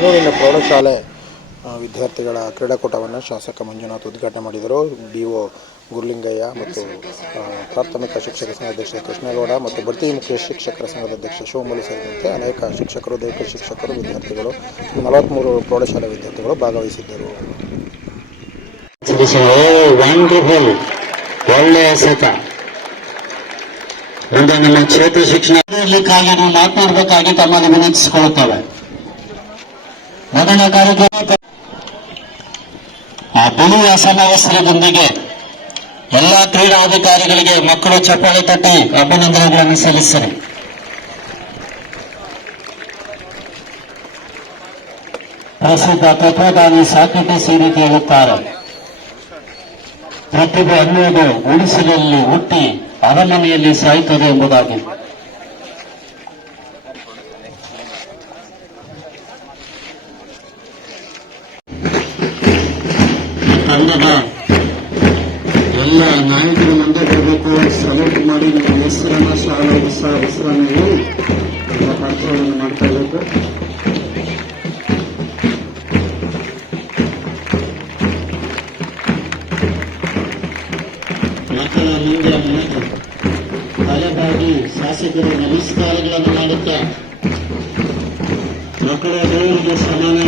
ಬೆಂಗಳೂರಿನ ಪ್ರೌಢಶಾಲೆ ವಿದ್ಯಾರ್ಥಿಗಳ ಕ್ರೀಡಾಕೂಟವನ್ನು ಶಾಸಕ ಮಂಜುನಾಥ್ ಉದ್ಘಾಟನೆ ಮಾಡಿದರು. BO ಗುರುಲಿಂಗಯ್ಯ ಮತ್ತು ಪ್ರಾಥಮಿಕ ಶಿಕ್ಷಕ ಸಂಘದ ಅಧ್ಯಕ್ಷ ಕೃಷ್ಣೇಗೌಡ ಮತ್ತು ಬಡ್ತಿ ಮುಖ್ಯ ಶಿಕ್ಷಕರ ಸಂಘದ ಅಧ್ಯಕ್ಷ ಶಿವಮೂಲಿ ಸೇರಿದಂತೆ ಅನೇಕ ಶಿಕ್ಷಕರು, ದೈಹಿಕ ಶಿಕ್ಷಕರು, ವಿದ್ಯಾರ್ಥಿಗಳು 43 ಪ್ರೌಢಶಾಲೆ ವಿದ್ಯಾರ್ಥಿಗಳು ಭಾಗವಹಿಸಿದ್ದರು. ಒಳ್ಳೆಯ ಸತ ಒಂದು ನಮ್ಮ ಕ್ಷೇತ್ರ ಶಿಕ್ಷಣ ಇರಲಿಕ್ಕಾಗಿ ನಾವು ಮಾತನಾಡಬೇಕಾಗಿ ತಮ್ಮನ್ನು ವಿನಂತಿಸಿಕೊಳ್ಳುತ್ತೇವೆ. ಮೊದಲ ಕಾರ್ಯಕ್ರಮ ಆ ಬಿಳಿಯ ಸಮವಸ್ತ್ರದೊಂದಿಗೆ ಎಲ್ಲ ಕ್ರೀಡಾಧಿಕಾರಿಗಳಿಗೆ ಮಕ್ಕಳು ಚಪ್ಪಾಳೆ ತಟ್ಟಿ ಅಭಿನಂದನೆಗಳನ್ನು ಸಲ್ಲಿಸಿದರು. ಪ್ರಸಿದ್ಧ ತತ್ವದಾನಿ ಸಾಕ್ರೆಟಿಸ್ ಈ ರೀತಿ ಹೇಳುತ್ತಾರೆ, ಪ್ರತಿಭೆ ಅನ್ನುವುದು ಉಳಿಸಲಲ್ಲಿ ಹುಟ್ಟಿ ಅರಮನೆಯಲ್ಲಿ ಸಾಯುತ್ತದೆ ಎಂಬುದಾಗಿ. ತಂಡದ ಎಲ್ಲ ನಾಯಕರು ಮುಂದೆ ಬರಬೇಕು, ಸಲ್ಯೂಟ್ ಮಾಡಿ ನಿಮ್ಮ ಹೆಸರನ್ನ ಶಾಲಾ ಹೆಸರನ್ನು ಹೇಳಿ ಪರಿಚಯವನ್ನು ಮಾಡ್ತಾ ಇರಬೇಕು. ಮಕ್ಕಳ ಮುಂದೆ ತಲೆಬಾಗಿ ಶಾಸಕರು ನಮಸ್ಕಾರಗಳನ್ನು ಮಾಡುತ್ತಾ ಮಕ್ಕಳ ದೇವರಿಗೆ ಸಮಾನ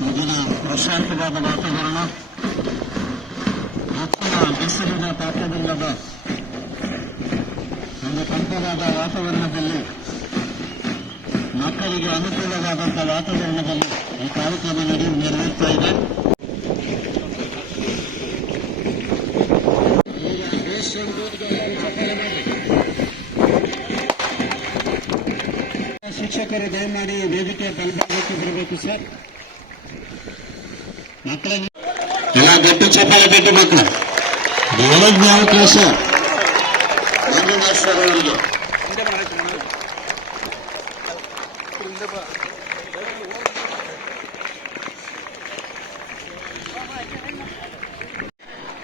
ಮೊದಲ ಪ್ರಶಾಂತವಾದ ವಾತಾವರಣ, ಹೆಚ್ಚಿನ ಬಿಸಿಲಿನ ತಾಪವಿಲ್ಲದ ಒಂದು ತಂಪಾದ ವಾತಾವರಣದಲ್ಲಿ, ಮಕ್ಕಳಿಗೆ ಅನುಕೂಲವಾದಂತಹ ವಾತಾವರಣದಲ್ಲಿ ಈ ಕಾರ್ಯಕ್ರಮ ನೆರವೇರ್ತಾ ಇದೆ. ಶಿಕ್ಷಕರು ದಯಮಾಡಿ ವೇದಿಕೆ ಬಲಭಾಗಕ್ಕೆ ಬರಬೇಕು ಸರ್. ಮಕ್ಕಳ ಎಲ್ಲ ಗಟ್ಟು ಚಪ್ಪಾಳೆ ಬಿಟ್ಟು ಮಕ್ಕಳು ಏಳನೇ ಅವಕಾಶ ಅವರಿಗೆ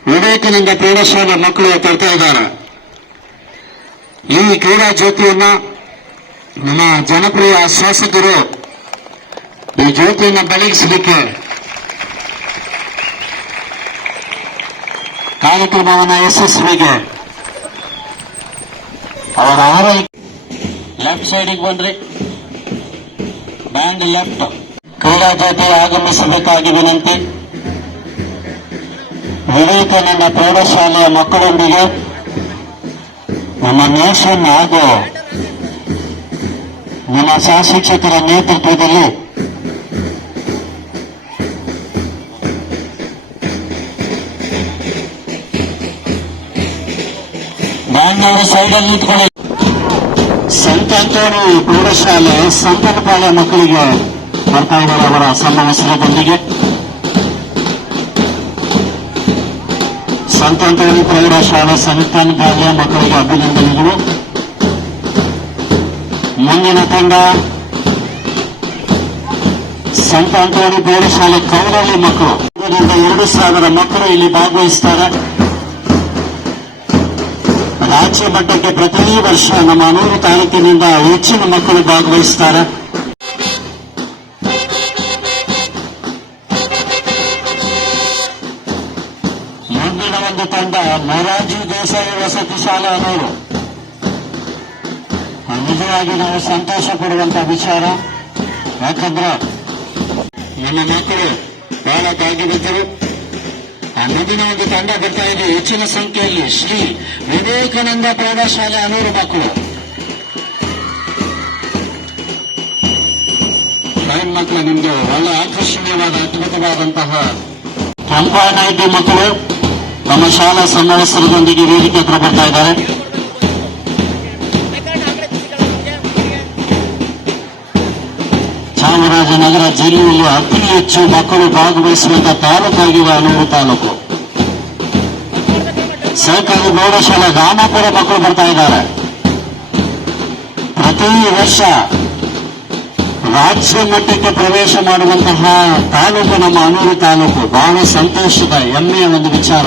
ವಿವೇಕಾನಂದ ಪ್ರೌಢಶಾಲೆ ಮಕ್ಕಳು ತರ್ತಾ ಇದ್ದಾರೆ. ಈ ಕ್ರೀಡಾ ಜ್ಯೋತಿಯನ್ನ ನಮ್ಮ ಜನಪ್ರಿಯ ಶಾಸಕರು ಈ ಜ್ಯೋತಿಯನ್ನು ಬೆಳಗಿಸಲಿಕ್ಕೆ ಕಾರ್ಯಕ್ರಮವನ್ನು ಯಶಸ್ವಿಗೆ ಅವರ ಆರೈಕೆ ಲೆಫ್ಟ್ ಸೈಡಿಗೆ ಬಂದ್ರೆ ಬ್ಯಾಂಡ್ ಲೆಫ್ಟ್ ಕ್ರೀಡಾ ಜ್ಯೋತಿ ಆಗಮಿಸಬೇಕಾಗಿ ವಿನಂತಿ. ವಿವೇಕಾನಂದ ಪ್ರೌಢಶಾಲೆಯ ಮಕ್ಕಳೊಂದಿಗೆ ನಮ್ಮ ನೇಷನ್ ಹಾಗೂ ನಮ್ಮ ಸಹ ಶಿಕ್ಷಕರ ನೇತೃತ್ವದಲ್ಲಿ ಬ್ಯಾಂಗ್ಳೂರು ಸೈಡಲ್ಲಿ ನಿಂತ್ಕೊಳ್ಳಿ. ಸಂತ ಅಂತೋನಿ ಪ್ರೌಢಶಾಲೆ ಸಂತನಪಾಳ್ಯ ಮಕ್ಕಳಿಗೆ ಬರ್ತಾ ಇದ್ದಾರೆ ಅವರ ಸಮವಸ್ತ್ರದೊಂದಿಗೆ. ಸಂತ ಅಂತೋನಿ ಪ್ರೌಢಶಾಲೆ ಸಂತಾನಪಾಳ್ಯ ಮಕ್ಕಳಿಗೆ ಅಭಿನಂದನೆಗಳು. ಮುಂದಿನ ತಂಡ ಸಂತ ಅಂತೋನಿ ಪ್ರೌಢಶಾಲೆ ಕೌರಳ್ಳಿ ಮಕ್ಕಳು. 2,000 ಮಕ್ಕಳು ಇಲ್ಲಿ ಭಾಗವಹಿಸುತ್ತಾರೆ. ರಾಜ್ಯ ಮಟ್ಟಕ್ಕೆ ಪ್ರತಿ ವರ್ಷ ನಮ್ಮ ಅನೂರು ತಾಲೂಕಿನಿಂದ ಹೆಚ್ಚಿನ ಮಕ್ಕಳು ಭಾಗವಹಿಸುತ್ತಾರೆ. ಮುಂದಿನ ಒಂದು ತಂಡ ಮೊರಾರ್ಜಿ ದೇಸಾಯಿ ವಸತಿ ಶಾಲೆ ಅನೂರು. ನಿಜವಾಗಿ ನಾವು ಸಂತೋಷ ಪಡುವಂತಹ ವಿಚಾರ, ಯಾಕಂದ್ರೆ ನಮ್ಮ ಮಕ್ಕಳು ಬಹಳ ಭಾಗ್ಯವಂತರು. ಮುಂದಿನ ಒಂದು ತಂಡ ಬರ್ತಾ ಇದೆ ಹೆಚ್ಚಿನ ಸಂಖ್ಯೆಯಲ್ಲಿ ಶ್ರೀ ವಿವೇಕಾನಂದ ಪ್ರೌಢಶಾಲೆ ಅನೂರು ಮಕ್ಕಳು. ಫೈನ್ ಮಕ್ಕಳು, ನಿಮ್ಗೆ ಒಳ್ಳೆ ಆಕರ್ಷಣೀಯವಾದ ಅದ್ಭುತವಾದಂತಹ ಕೆಂಪಾನಾಯ್ತಿ ಮಕ್ಕಳು ತಮ್ಮ ಶಾಲಾ ಸಮವಸ್ತ್ರದೊಂದಿಗೆ ವೇದಿಕೆ ಹತ್ರ ಬರ್ತಾ ಇದ್ದಾರೆ. ಚಾಮರಾಜನಗರ ಜಿಲ್ಲೆಯಲ್ಲಿ ಅತಿ ಹೆಚ್ಚು ಮಕ್ಕಳು ಭಾಗವಹಿಸುವಂತಹ ತಾಲೂಕಾಗಿವೆ ಅನೂರು ತಾಲೂಕು. ಸರ್ಕಾರಿ ಪ್ರೌಢಶಾಲೆ ರಾಮಾಪುರ ಮಕ್ಕಳು ಬರ್ತಾ ಇದ್ದಾರೆ. ಪ್ರತಿ ವರ್ಷ ರಾಜ್ಯ ಮಟ್ಟಕ್ಕೆ ಪ್ರವೇಶ ಮಾಡುವಂತಹ ತಾಲೂಕು ನಮ್ಮ ಅನೂರು ತಾಲೂಕು. ಬಹಳ ಸಂತೋಷದ ಹೆಮ್ಮೆಯ ಒಂದು ವಿಚಾರ.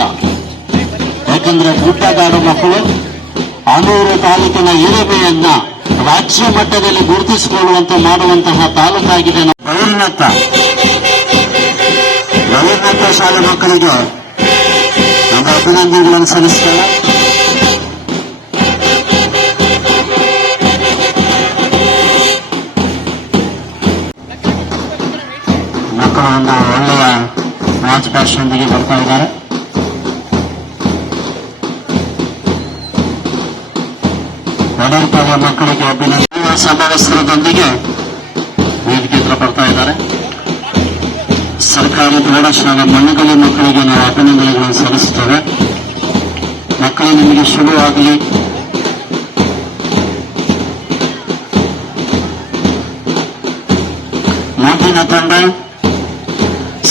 ಯಾಕಂದ್ರೆ ಗುಡ್ಡಗಾಡು ಮಕ್ಕಳು ಆಲೂರು ತಾಲೂಕಿನ ಹಿರಿಮೆಯನ್ನ ರಾಜ್ಯ ಮಟ್ಟದಲ್ಲಿ ಗುರುತಿಸಿಕೊಳ್ಳುವಂತೆ ಮಾಡುವಂತಹ ತಾಲೂಕಾಗಿದೆ. ಗೌರಿನತ್ತ ಶಾಲೆ ಮಕ್ಕಳಿಗೆ ನಮ್ಮ ಅಭಿನಂದನೆಗಳನ್ನು ಸಲ್ಲಿಸ್ತೇವೆ. ಮಕ್ಕಳು ಒಂದು ಒಳ್ಳೆಯ ಮಾರ್ಚ್ ಭಾಷೆಯೊಂದಿಗೆ ಬರ್ತಾ ಇದ್ದಾರೆ. ಒಡರ್ಪಾದ ಮಕ್ಕಳಿಗೆ ಅಭಿನಂದನೆ ಸಮವಸ್ತ್ರದೊಂದಿಗೆ ವೇದಿಕೆ ಹತ್ರ ಬರ್ತಾ ಇದ್ದಾರೆ. ಸರ್ಕಾರಿ ಪ್ರೌಢಶಾಲಾ ಮಣ್ಣುಗಲಿ ಮಕ್ಕಳಿಗೆ ನಾವು ಅಭಿನಂದನೆಗಳನ್ನು ಸಲ್ಲಿಸುತ್ತೇವೆ. ಮಕ್ಕಳು ನಿಮಗೆ ಶುಭವಾಗಲಿ. ಮುಂದಿನ ತಂಡ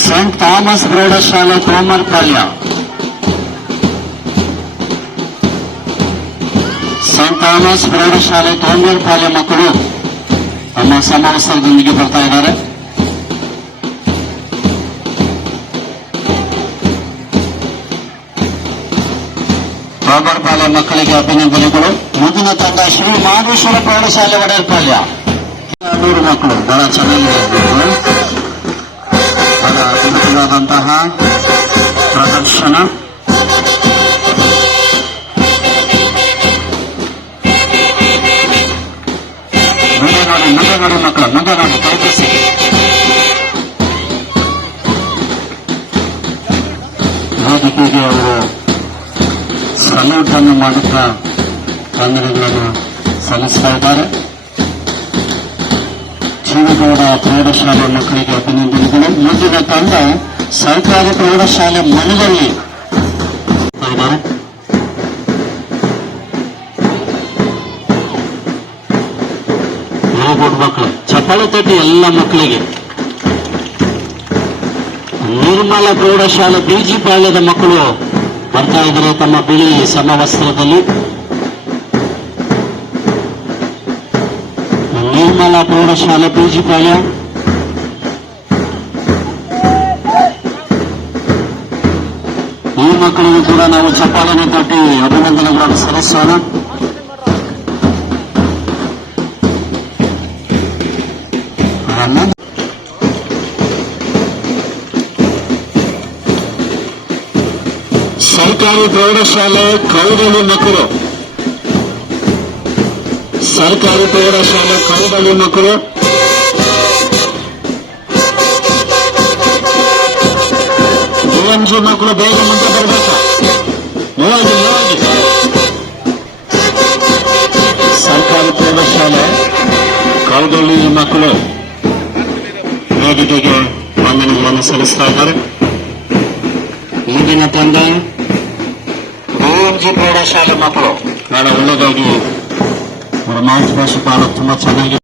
ಸೇಂಟ್ ಥಾಮಸ್ ಪ್ರೌಢಶಾಲೆ ಕೋಮರ್ಪಾಳ್ಯ. ಸೇಂಟ್ ಥಾಮಸ್ ಪ್ರೌಢಶಾಲೆ ಕೋಮರ್ಪಾಳ್ಯ ಮಕ್ಕಳು ನಮ್ಮ ಸಮವಸ್ತ್ರದೊಂದಿಗೆ ಬರ್ತಾ ಇದ್ದಾರೆ. ಕೋಮರ್ಪಾಳ್ಯ ಮಕ್ಕಳಿಗೆ ಅಭಿನಂದನೆಗಳು. ಮುಂದಿನ ತಂಡ ಶ್ರೀ ಮಾದೇಶ್ವರ ಪ್ರೌಢಶಾಲೆ ಒಡೆಯರ್ಪಾಳ್ಯ. 200 ಮಕ್ಕಳು ಬಹಳ ಚೆನ್ನಾಗಿದೆ. ಬಹಳ ಅದ್ಭುತವಾದಂತಹ ಪ್ರದರ್ಶನ. ಮುಂದೆ ನೋಡಿ ಮಕ್ಕಳು, ಮುಂದೆ ನೋಡಿ ಕಲ್ಪಿಸಿ. ವೇದಿಕೆಗೆ ಅವರು ಸಲ್ಯೂಟ್ ಅನ್ನು ಮಾಡುತ್ತಾ ವಂದನೆಗಳನ್ನು ಸಲ್ಲಿಸ್ತಾ ಇದ್ದಾರೆ. ಜೀವಗೌಡ ಪ್ರೌಢಶಾಲೆ ಮಕ್ಕಳಿಗೆ ಅಭಿನಂದನೆಗಳು. ಮುಂದಿನ ತಂಡ ಸರ್ಕಾರಿ ಪ್ರೌಢಶಾಲೆ ಮನೆಯಲ್ಲಿ ಇದ್ದಾರೆ. ಮಕ್ಕಳು ಚಪ್ಪಾಳೆ ತಟ್ಟಿ ಎಲ್ಲ ಮಕ್ಕಳಿಗೆ. ನಿರ್ಮಲ ಪ್ರೌಢಶಾಲೆ ಬಿಜಿಪಾಳ್ಯದ ಮಕ್ಕಳು ಬರ್ತಾ ಇದ್ದಾರೆ ತಮ್ಮ ಬಿಳಿ ಸಮವಸ್ತ್ರದಲ್ಲಿ. ನಿರ್ಮಲ ಪ್ರೌಢಶಾಲೆ ಬಿಜಿಪಾಳ್ಯ. ಈ ಮಕ್ಕಳಿಗೂ ಕೂಡ ನಾವು ಚಪ್ಪಾಳೆಯನ್ನು ತಟ್ಟಿ ಅಭಿನಂದನೆಗಳನ್ನು ಸಲ್ಲಿಸೋಣ. ಸರ್ಕಾರಿ ಪ್ರೌಢಶಾಲೆ ಕೌದಳ್ಳಿ ಮಕ್ಕಳು. ಸರ್ಕಾರಿ ಪ್ರೌಢಶಾಲೆ ಕೌದಳ್ಳಿ ಮಕ್ಕಳು ಡಿಎಂಜಿ ಮಕ್ಕಳು ಬೇಗ ಮುಂದೆ ಬರಬೇಕು. ಸರ್ಕಾರಿ ಪ್ರೌಢಶಾಲೆ ಕೌದಳ್ಳಿ ಮಕ್ಕಳು ವೇದಿಕೆಗೆ ವಂದನೆಗಳನ್ನು ಸಲ್ಲಿಸ್ತಾ ಇದ್ದಾರೆ. ಮುಂದಿನ ತಂಡ ಡಿಎಂಜಿ ಪ್ರೌಢಶಾಲೆ ಮಕ್ಕಳು. ಬಹಳ ಒಳ್ಳೆಯದಾಗಿ ಅವರ ಮಾರ್ಚ್ ಭಾಷೆ ಬಹಳ ತುಂಬಾ ಚೆನ್ನಾಗಿ.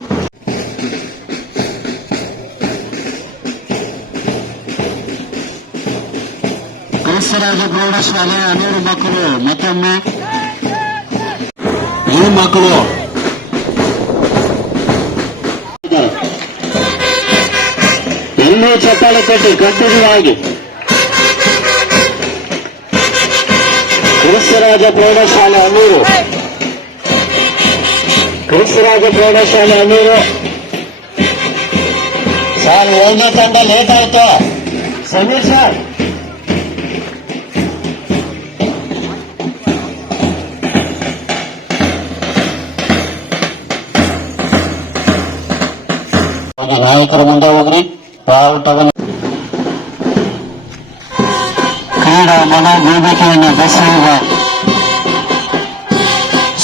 ಕ್ರಿಸ್ತರಾಜ ಪ್ರೌಢಶಾಲೆ 100 ಮಕ್ಕಳು. ಮತ್ತೊಮ್ಮೆ ಈ ಮಕ್ಕಳು ಇನ್ನೂ ಚಪ್ಪಾಳೆ ತಟ್ಟಿ ಕಂಟಿನ್ಯೂ ಆಗಿ. ಕ್ರಿಸ್ತರಾಜ ಪ್ರೌಢಶಾಲೆ 100. ಕ್ರಿಸ್ತರಾಜ ಪ್ರೌಢಶಾಲೆ 100. ಸರ್ 1ನೇ ತಂಡ ಲೇಟ್ ಆಯ್ತು. ಸಮೀರ್ ಸರ್ ನಾಯಕರು ಮುಂದೆ ಹೋಗ್ರಿ. ಬಾವುಟವನ್ನು ಕ್ರೀಡಾ ಮನೋವೇದಿಕೆಯನ್ನು ಬೆಸೆಯುವ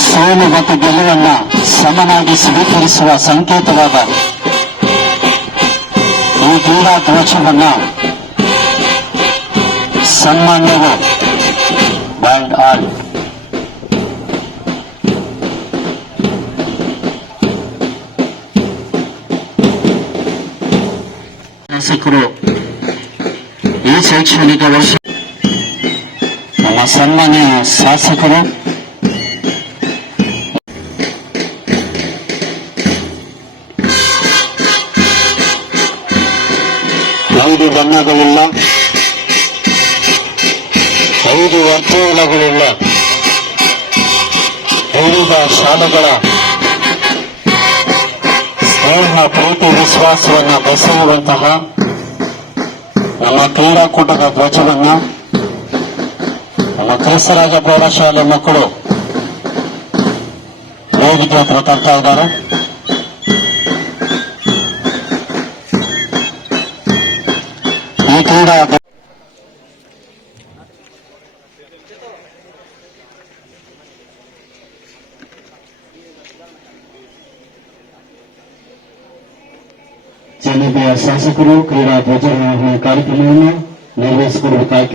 ಸೋಲು ಮತ್ತು ಗೆಲುವನ್ನು ಸಮನಾಗಿ ಸ್ವೀಕರಿಸುವ ಸಂಕೇತವಾದ ಈ ಕ್ರೀಡಾ ಧ್ವಜವನ್ನು ಸನ್ಮಾನ್ಯರು ಬ್ಯಾಂಡ್ ಆಲ್ ಶಾಸಕರು ಈ ಶೈಕ್ಷಣಿಕ ವರ್ಷ ನಮ್ಮ ಸನ್ಮಾನ್ಯ ಶಾಸಕರು ಐದು ಬಣ್ಣಗಳುಳ್ಳ 5 ವರ್ತುಲಗಳುಳ್ಳ ವಿವಿಧ ಶಾಲೆಗಳ ಸ್ನೇಹ ಪ್ರೀತಿ ವಿಶ್ವಾಸವನ್ನು ಬೆಸೆಯುವಂತಹ ನಮ್ಮ ಕ್ರೀಡಾಕೂಟದ ಧ್ವಜವನ್ನು ನಮ್ಮ ಕ್ರಿಸ್ತರಾಜ ಪ್ರೌಢಶಾಲೆ ಮಕ್ಕಳು ವೇದಿಕೆ ಹತ್ರ ತರ್ತಾ ಇದ್ದಾರೆ. ಈ ಕ್ರೀಡಾ ಜನಪ್ರಿಯ ಶಾಸಕರು ಕ್ರೀಡಾ ಧ್ವಜಾರೋಹಣ ಕಾರ್ಯಕ್ರಮವನ್ನು ನಿರ್ವಹಿಸಿಕೊಡಬೇಕಾಗಿ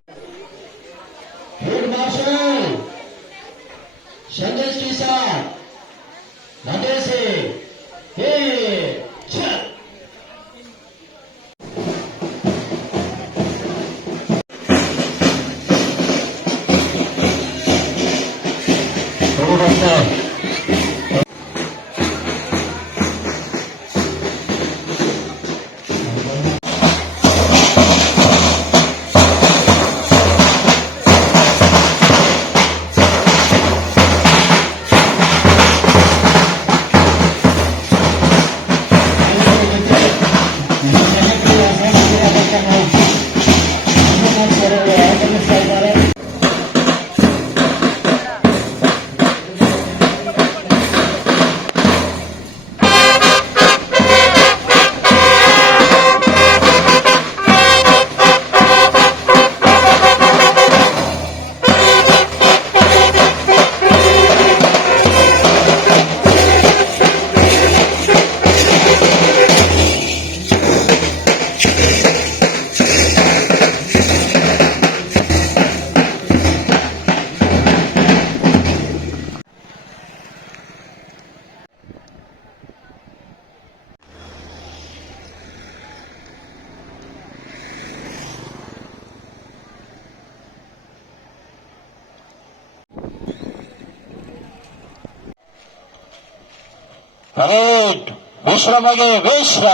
ಪರೇಡ್ ವಿಶ್ರಮಗೆ ವಿಶ್ರ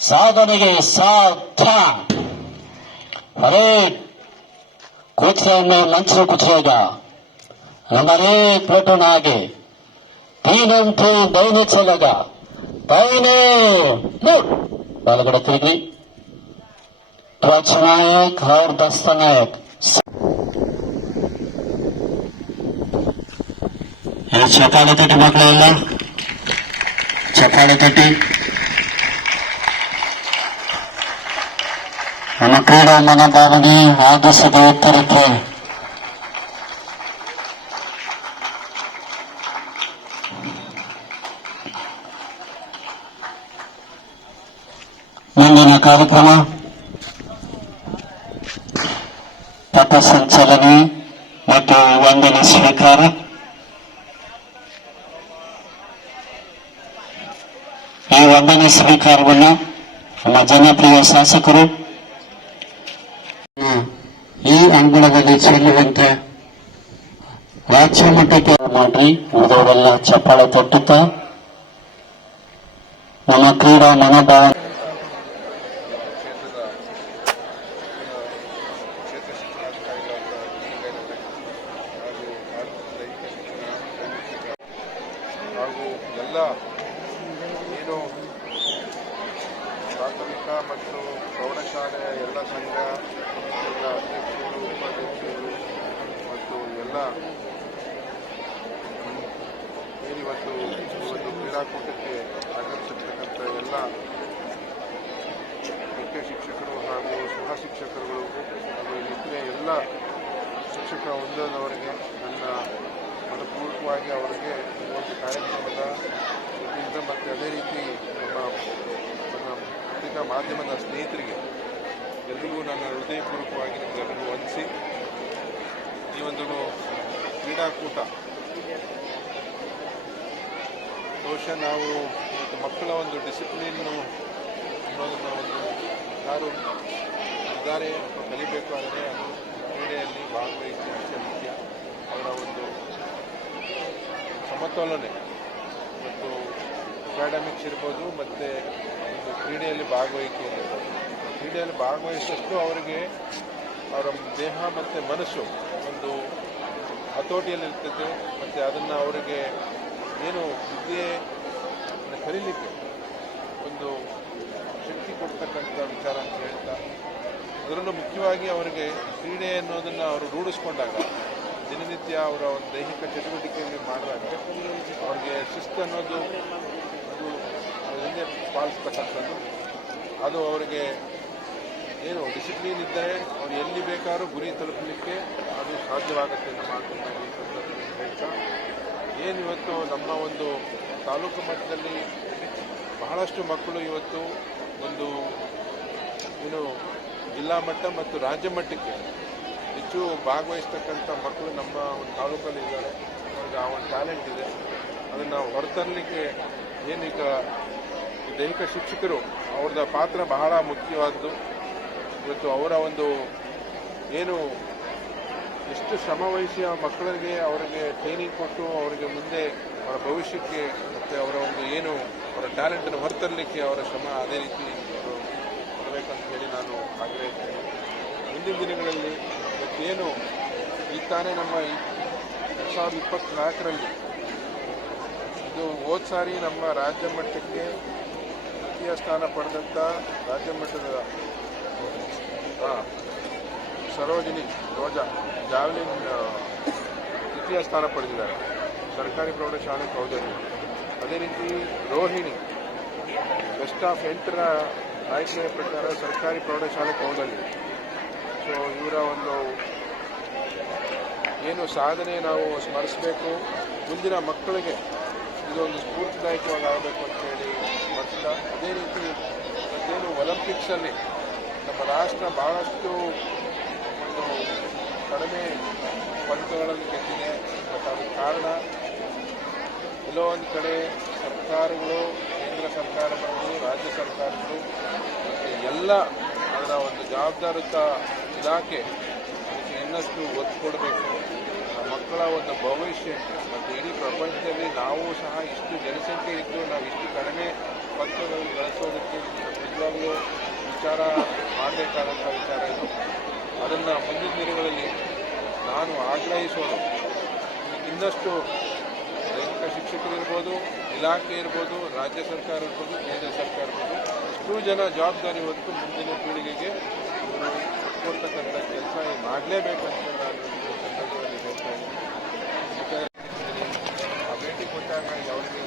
ಸಾಧನೆಗೆ ಸಾಧ್ಯ परेड कुछ में मंच से कुछेगा हमारे प्लेटून आगे 3 अंटे दाहिने चलेगा दाहिने बलगड़े तिरगी ध्वज नायक और दस्ता नायक ಚಪ್ಪಾಳೆ ತಟ್ಟಿ ಮಕ್ಕಳೆಲ್ಲ ಚಪ್ಪಾಳೆ ತಟ್ಟಿ ನಮ್ಮ ಕ್ರೀಡಾ ಮನೋಭಾವನೆ ಆದರ್ಶದ ಎತ್ತರಕ್ಕೆ ಮುಂದಿನ ಕಾರ್ಯಕ್ರಮ ಪಥಸಂಚಲನೆ ಮತ್ತು ವಂದನೆ ಸ್ವೀಕಾರ. ಈ ವಂದನೆ ಸ್ವೀಕಾರವನ್ನು ನಮ್ಮ ಜನಪ್ರಿಯ ಶಾಸಕರು ಈ ಅಂಗಳದಲ್ಲಿ ಚೆಲ್ಲುವಂತೆ ರಾಜ್ಯ ಮಟ್ಟಕ್ಕೆ ಮಾಡ್ರಿ. ಉಳಿದವರೆಲ್ಲ ಚಪ್ಪಾಳೆ ತಟ್ಟುತ್ತಾ ನಮ್ಮ ಕ್ರೀಡಾ ಮನೋಭಾವ ಹಾಗೂ ಎಲ್ಲ ಏನು ಪ್ರಾಥಮಿಕ ಮತ್ತು ಪ್ರೌಢಶಾಲೆಯ ಎಲ್ಲ ಸಂಘ ಎಲ್ಲ ಅಧ್ಯಕ್ಷರು ಉಪಾಧ್ಯಕ್ಷರು ಮತ್ತು ಎಲ್ಲ ಏನಿವತ್ತು ಕ್ರೀಡಾಕೂಟಕ್ಕೆ ಆಗಮಿಸಿರ್ತಕ್ಕಂಥ ಎಲ್ಲ ಮುಖ್ಯ ಶಿಕ್ಷಕರು ಹಾಗೂ ಸಹ ಶಿಕ್ಷಕರುಗಳು ಹಾಗೂ ಇಲ್ಲಿನ ಎಲ್ಲ ಶಿಕ್ಷಕ ವೃಂದದವರಿಗೆ ನನ್ನ ಮನಪೂರ್ವಕವಾಗಿ ಅವರಿಗೆ ಒಂದು ಕಾರ್ಯಕ್ರಮದ ವತಿಯಿಂದ ಮತ್ತು ಅದೇ ರೀತಿ ನನ್ನ ಪತ್ರಿಕಾ ಮಾಧ್ಯಮದ ಸ್ನೇಹಿತರಿಗೆ ಎಲ್ಲರಿಗೂ ನನ್ನ ಹೃದಯಪೂರ್ವಕವಾಗಿ ನಿಮಗೆಲ್ಲರಿಗೂ ವಂದಿಸಿ ಈ ಒಂದು ಕ್ರೀಡಾಕೂಟ ಬಹುಶಃ ನಾವು ಮತ್ತು ಮಕ್ಕಳ ಒಂದು ಡಿಸಿಪ್ಲಿನ್ನು ಅನ್ನೋದನ್ನು ಒಂದು ಯಾರು ಇದ್ದಾರೆ ಕಲಿಬೇಕು ಆದರೆ ಅದು ಕ್ರೀಡೆಯಲ್ಲಿ ಭಾಗವಹಿಸಿ ಅಷ್ಟೇ ಮುಖ್ಯ. ಅವರ ಒಂದು ಸಮತೋಲನೆ ಮತ್ತು ಅಕಾಡೆಮಿಕ್ಸ್ ಇರ್ಬೋದು ಮತ್ತು ಒಂದು ಕ್ರೀಡೆಯಲ್ಲಿ ಭಾಗವಹಿಕೆಯಲ್ಲಿರ್ಬೋದು. ಕ್ರೀಡೆಯಲ್ಲಿ ಭಾಗವಹಿಸಿದಷ್ಟು ಅವರಿಗೆ ಅವರ ದೇಹ ಮತ್ತು ಮನಸ್ಸು ಒಂದು ಹತೋಟಿಯಲ್ಲಿರ್ತದೆ ಮತ್ತು ಅದನ್ನು ಅವರಿಗೆ ಏನು ವಿದ್ಯೆ ಕಲೀಲಿಕ್ಕೆ ಒಂದು ಶಕ್ತಿ ಕೊಡ್ತಕ್ಕಂಥ ವಿಚಾರ ಅಂತ ಹೇಳ್ತಾ, ಅದರಲ್ಲೂ ಮುಖ್ಯವಾಗಿ ಅವರಿಗೆ ಕ್ರೀಡೆ ಅನ್ನೋದನ್ನು ಅವರು ರೂಢಿಸ್ಕೊಂಡಾಗ, ದಿನನಿತ್ಯ ಅವರ ಒಂದು ದೈಹಿಕ ಚಟುವಟಿಕೆಯಲ್ಲಿ ಮಾಡಿದಾಗ ಅವ್ರಿಗೆ ಶಿಸ್ತು ಅನ್ನೋದು ಅದು ಹಿಂದೆ ಪಾಲಿಸ್ತಕ್ಕಂಥದ್ದು, ಅದು ಅವರಿಗೆ ಏನು ಡಿಸಿಪ್ಲಿನ್ ಇದ್ದರೆ ಅವ್ರು ಎಲ್ಲಿ ಬೇಕಾದ್ರೂ ಗುರಿ ತಲುಪಲಿಕ್ಕೆ ಅದು ಸಾಧ್ಯವಾಗುತ್ತೆ ಅನ್ನೋ ಮಾತನ್ನು ಈ ಸಂದರ್ಭದಲ್ಲಿ ಹೇಳ್ತಾ, ಏನು ಇವತ್ತು ನಮ್ಮ ಒಂದು ತಾಲೂಕು ಮಟ್ಟದಲ್ಲಿ ಬಹಳಷ್ಟು ಮಕ್ಕಳು ಇವತ್ತು ಒಂದು ಏನು ಜಿಲ್ಲಾ ಮಟ್ಟ ಮತ್ತು ರಾಜ್ಯ ಮಟ್ಟಕ್ಕೆ ಹೆಚ್ಚು ಭಾಗವಹಿಸ್ತಕ್ಕಂಥ ಮಕ್ಕಳು ನಮ್ಮ ಒಂದು ತಾಲೂಕಲ್ಲಿ ಇದ್ದಾರೆ. ಅವ್ರಿಗೆ ಆ ಒಂದು ಟ್ಯಾಲೆಂಟ್ ಇದೆ, ಅದನ್ನು ಹೊರತರಲಿಕ್ಕೆ ಏನೀಗ ದೈಹಿಕ ಶಿಕ್ಷಕರು ಅವ್ರದ್ದು ಪಾತ್ರ ಬಹಳ ಮುಖ್ಯವಾದ್ದು. ಇವತ್ತು ಅವರ ಒಂದು ಏನು ಎಷ್ಟು ಶ್ರಮವಹಿಸಿ ಆ ಮಕ್ಕಳಿಗೆ ಅವರಿಗೆ ಟ್ರೈನಿಂಗ್ ಕೊಟ್ಟು ಅವರಿಗೆ ಮುಂದೆ ಅವರ ಭವಿಷ್ಯಕ್ಕೆ ಮತ್ತು ಅವರ ಒಂದು ಏನು ಅವರ ಟ್ಯಾಲೆಂಟನ್ನು ಹೊರತರಲಿಕ್ಕೆ ಅವರ ಶ್ರಮ ಅದೇ ರೀತಿ ಅವರು ಕೊಡಬೇಕಂತ ಹೇಳಿ ನಾನು ಆಗ್ರಹಿಸ್ತೇನೆ. ಮುಂದಿನ ದಿನಗಳಲ್ಲಿ ಇವತ್ತೇನು ಈಗ ತಾನೇ ನಮ್ಮ 2024ರಲ್ಲಿ ಇದು ಹೋದ ಸಾರಿ ನಮ್ಮ ರಾಜ್ಯ ಮಟ್ಟಕ್ಕೆ ತೃತೀಯ ಸ್ಥಾನ ಪಡೆದಂಥ ರಾಜ್ಯ ಮಟ್ಟದ ಸರೋಜಿನಿ ರೋಜಾ ಜಾವ್ಲಿನ್ ತೃತೀಯ ಸ್ಥಾನ ಪಡೆದಿದ್ದಾರೆ ಸರ್ಕಾರಿ ಪ್ರೌಢಶಾಲೆ ಕೌದಳ್ಳಿ. ಅದೇ ರೀತಿ ರೋಹಿಣಿ ಬೆಸ್ಟ್ ಆಫ್ 8ರ ಆಯ್ಕೆಯ ಪ್ರಕಾರ ಸರ್ಕಾರಿ ಪ್ರೌಢಶಾಲೆ ಕೌದಳ್ಳಿ. ಸೊ ಇವರ ಒಂದು ಏನು ಸಾಧನೆ ನಾವು ಸ್ಮರಿಸಬೇಕು, ಮುಂದಿನ ಮಕ್ಕಳಿಗೆ ಇದೊಂದು ಸ್ಫೂರ್ತಿದಾಯಕವಾಗಿ ಆಗಬೇಕು ಅಂತ ಹೇಳಿ ಮಾಡ್ತಾ, ಅದೇ ರೀತಿ ಮತ್ತೇನು ಒಲಿಂಪಿಕ್ಸಲ್ಲಿ ನಮ್ಮ ರಾಷ್ಟ್ರ ಬಹಳಷ್ಟು ಒಂದು ಕಡಿಮೆ ಪದಕಗಳನ್ನು ಗೆದ್ದಿದೆ. ಬಟ್ ಅದಕ್ಕೆ ಕಾರಣ ಎಲ್ಲೋ ಒಂದು ಕಡೆ ಸರ್ಕಾರಗಳು, ಕೇಂದ್ರ ಸರ್ಕಾರಗಳು, ರಾಜ್ಯ ಸರ್ಕಾರಗಳು ಮತ್ತು ಎಲ್ಲ ಅದರ ಒಂದು ಜವಾಬ್ದಾರಿತ ಇಲಾಖೆ ಅದಕ್ಕೆ ಇನ್ನಷ್ಟು ಒತ್ತು ಕೊಡಬೇಕು. ಆ ಮಕ್ಕಳ ಒಂದು ಭವಿಷ್ಯ ಮತ್ತು ಇಡೀ ಪ್ರಪಂಚದಲ್ಲಿ ನಾವು ಸಹ ಇಷ್ಟು ಜನಸಂಖ್ಯೆ ಇದ್ದು ನಾವು ಇಷ್ಟು ಕಡಿಮೆ ಪದಕಗಳನ್ನು ಗಳಿಸೋದಕ್ಕೆ ನಿಜವಾಗಲೂ ವಿಚಾರ ಮಾಡಬೇಕಾದಂಥ ವಿಚಾರ ಇದು. ಅದನ್ನು ಮುಂದಿನ ದಿನಗಳಲ್ಲಿ ನಾನು ಆಗ್ರಹಿಸೋದು, ಇನ್ನಷ್ಟು ದೈಹಿಕ ಶಿಕ್ಷಕರು ಇರ್ಬೋದು, ಇಲಾಖೆ ಇರ್ಬೋದು, ರಾಜ್ಯ ಸರ್ಕಾರ ಇರ್ಬೋದು, ಕೇಂದ್ರ ಸರ್ಕಾರ ಇರ್ಬೋದು, ಇಷ್ಟೂ ಜನ ಜವಾಬ್ದಾರಿ ಹೊತ್ತು ಮುಂದಿನ ಪೀಳಿಗೆಗೆ ಇವರು ಕೊಡ್ತಕ್ಕಂಥ ಕೆಲಸ ಮಾಡಲೇಬೇಕಂತ ನಾನು ಸಂದರ್ಭದಲ್ಲಿ ಹೇಳ್ತಾ ಇದ್ದೀನಿ. ಆ ಭೇಟಿ ಕೊಟ್ಟಾಗ ಅವರಿಗೆ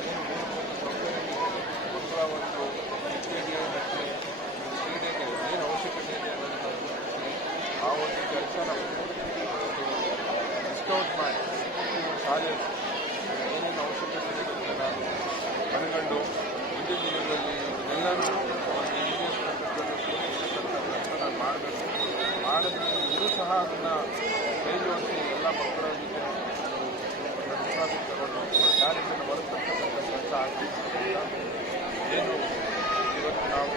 ಮಕ್ಕಳ ಒಂದು ಶಿಕ್ಷೆಗೆ ಮತ್ತು ಕ್ರೀಡೆಗೆ ಏನು ಅವಶ್ಯಕತೆ ಇದೆ ಅನ್ನೋದನ್ನು ಆ ಒಂದು ಕೆಲಸ ನಾವು ಡಿಸ್ಕೌಂಟ್ ಮಾಡಿ ಶಾಲೆ ಏನೇನು ಅವಶ್ಯಕತೆ ಇದೆ ಅಂತ ನಾನು ಮನಗಂಡು ಮುಂದಿನ ದಿನಗಳಲ್ಲಿ ಇದನ್ನೆಲ್ಲರೂ ಒಂದು ಇಂಗ್ಲೀಷ್ ಕೆಲಸ ನಾನು ಮಾಡಬೇಕು. ಮಾಡಿದ್ರೆ ಇನ್ನೂ ಸಹ ಅದನ್ನು ಕೈ ಜೋಡಿಸಿ ಎಲ್ಲ ಮಕ್ಕಳ ಜೊತೆ ಒಂದು ವಿಶ್ವಾಸ ತಗೊಂಡು ಟ್ಯಾಲೆಂಟನ್ನು ಹೊರತಕ್ಕಂಥ ಕೆಲಸ ಆಗಬೇಕು. ಏನು ಇವತ್ತು ನಾವು